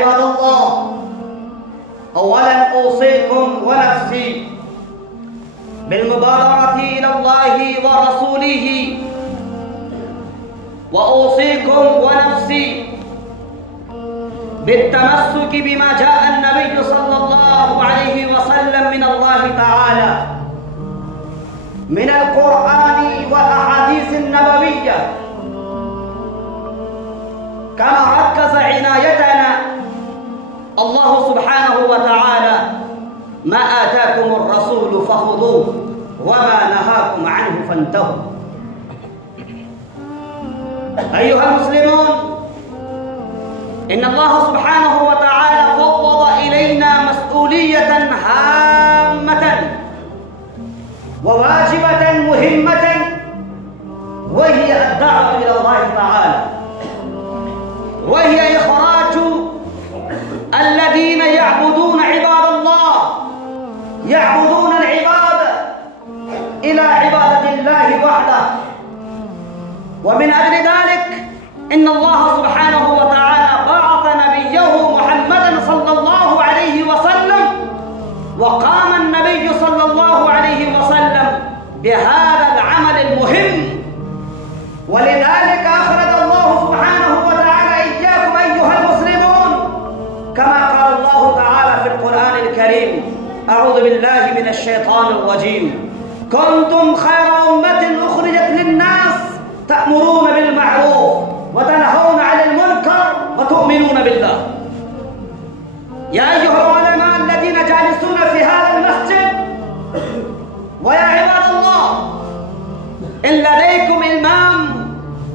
عباد الله، أولا أوصيكم ونفسي بالمبادرة إلى الله ورسوله، وأوصيكم ونفسي بالتمسك بما جاء النبي صلى الله عليه وسلم من الله تعالى من القرآن والأحاديث النبوية، كما ركز عنايتنا الله سبحانه وتعالى: ما آتاكم الرسول فخذوه وما نهاكم عنه فانتهوا. أيها المسلمون، إن الله سبحانه وتعالى فوض إلينا مسؤولية هامة وواجبة مهمة، وهي الدعوة إلى الله تعالى، وهي إخراج الذين يعبدون عباد الله، يعبدون العباد إلى عبادة الله وحده. ومن أجل ذلك إن الله سبحانه وتعالى بعث نبيه محمدا صلى الله عليه وسلم، وقام النبي صلى الله عليه وسلم بهذا العمل المهم. ولذلك أخرج الله سبحانه وتعالى إياكم أيها المسلمون، كما قال الله تعالى في القرآن الكريم: أعوذ بالله من الشيطان الرجيم: كنتم خير أمة أخرجت للناس تأمرون بالمعروف وتنهون عن المنكر وتؤمنون بالله. يا أيها العلماء الذين جالسون في هذا المسجد، ويا عباد الله، إن لديكم إلمام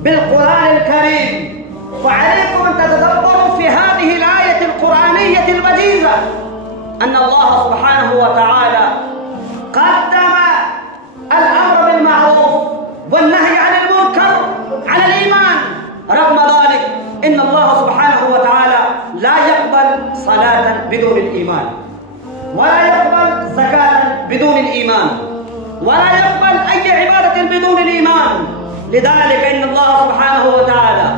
بالقرآن الكريم فعليكم أن تتدبروا في هذه الآية القرآنية الوجيزة أن الله سبحانه وتعالى قدم الأمر بالمعروف والنهي عن المنكر على الإيمان. رغم ذلك إن الله سبحانه وتعالى لا يقبل صلاة بدون الإيمان، ولا يقبل زكاة بدون الإيمان، ولا يقبل أي عبادة بدون الإيمان. لذلك إن الله سبحانه وتعالى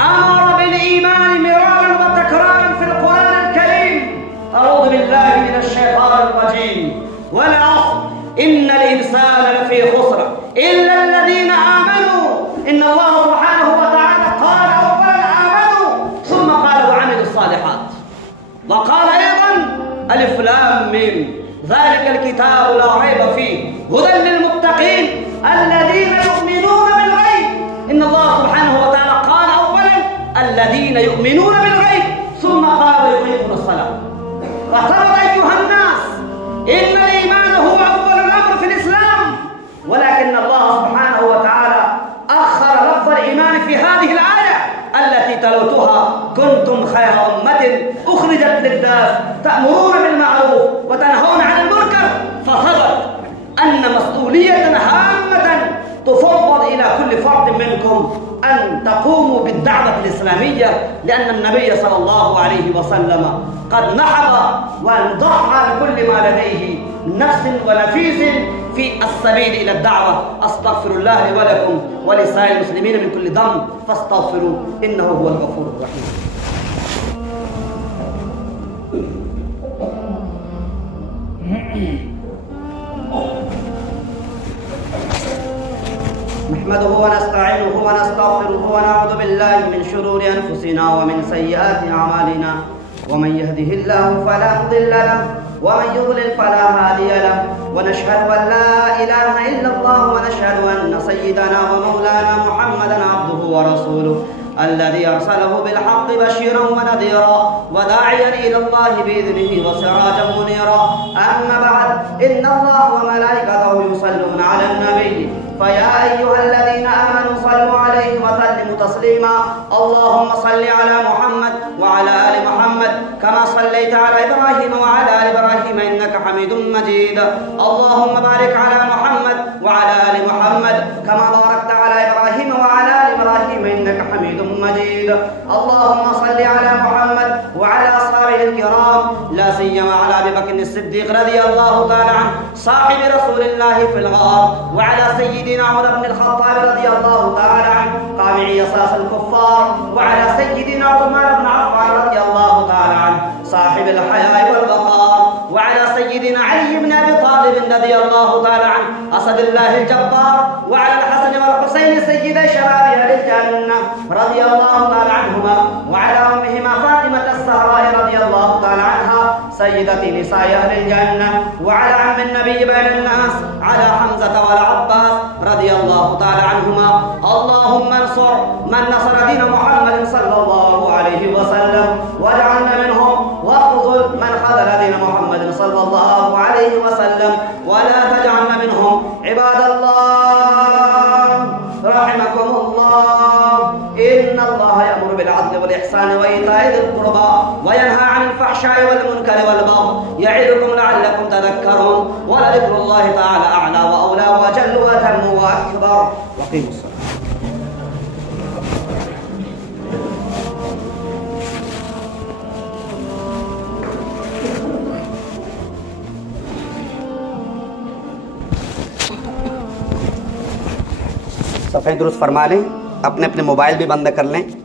أمر بالإيمان مرارا وتكرارا في القرآن الكريم: أعوذ بالله من الشيطان الرجيم، والعصر إن الإنسان لفي خسر إلا الذين آمنوا. إن الله سبحانه وتعالى قال أولا آمنوا ثم قال وعملوا الصالحات، وقال أيضا: ألف لام ميم ذلك الكتاب لا ريب فيه هدى للمتقين الذين يؤمنون بالغيب. إن الله سبحانه وتعالى قال أولا الذين يؤمنون بالغيب ثم قال ويقيمون الصلاة. فافترض أيها الناس إن الإيمان هو أول الأمر في الإسلام، ولكن الله سبحانه وتعالى أخر لفظ الإيمان في هذه الآية التي تلوتها: كنتم خير أمة أخرجت للناس تأمرون بالمعروف وتنهون عن المنكر. فثبت أن مسؤولية هامة تفوض إلى كل فرد منكم أن تقوموا بالدعوة الإسلامية، لأن النبي صلى الله عليه وسلم قد نحب وضحى بكل ما لديه نفس ونفيس في السبيل إلى الدعوة. أستغفر الله لي ولكم ولسائر المسلمين من كل ذنب فاستغفروا إنه هو الغفور الرحيم. نحمده ونستعينه ونستغفره ونعوذ بالله من شرور أنفسنا ومن سيئات أعمالنا، ومن يهده الله فلا مضل له ومن يضلل فلا هادي له، ونشهد أن لا إله إلا الله، ونشهد أن سيدنا ومولانا محمدا عبده ورسوله الذي أرسله بالحق بشيرا ونذيرا وداعيا إلى الله بإذنه وسراجا منيرا. أما بعد، إن الله وملائكته يصلون على النبي، فيا أيها الذين آمنوا صلوا عليه وسلموا تسليما. اللهم صل على محمد وعلى آل محمد كما صليت على إبراهيم وعلى آل إبراهيم إنك حميد مجيد. اللهم بارك على محمد وعلى آل محمد كما باركت على إبراهيم وعلى آل إبراهيم إنك حميد مجيد. اللهم صل على محمد وعلى أصحابه الكرام، لا سيما على أبي بكر الصديق رضي الله تعالى عنه صاحب رسول الله في الغار، وعلى سيدنا عمر بن الخطاب رضي الله تعالى عنه قامع يصاص الكفار، وعلى سيدنا عثمان بن عفان رضي الله تعالى الله الجبار وعلى الحسن والحسين سيدي شباب أهل الجنة رضي الله تعالى عنهما، وعلى أمهما فاطمة الزهراء رضي الله تعالى عنها سيدة نساء أهل الجنة، وعلى عم النبي بين الناس على حمزة والعباس رضي الله تعالى عنهما. اللهم انصر من نصر دين محمد صلى الله عليه وسلم واجعلنا منهم، واخذل من خذل دين محمد صلى الله عليه وسلم ولا تجعلنا منهم. عباد الله رحمكم الله، إن الله يأمر بالعدل والإحسان وإيتاء ذي القربى وينهى عن الفحشاء والمنكر والبغي يعظكم لعلكم تذكرون، ولذكر الله تعالى أعلى وأولى وأجل وأتم وأكبر. وقيموا الصلاة. सफ़ेद दुरुस्त फरमा लें, अपने अपने मोबाइल भी बंद कर लें।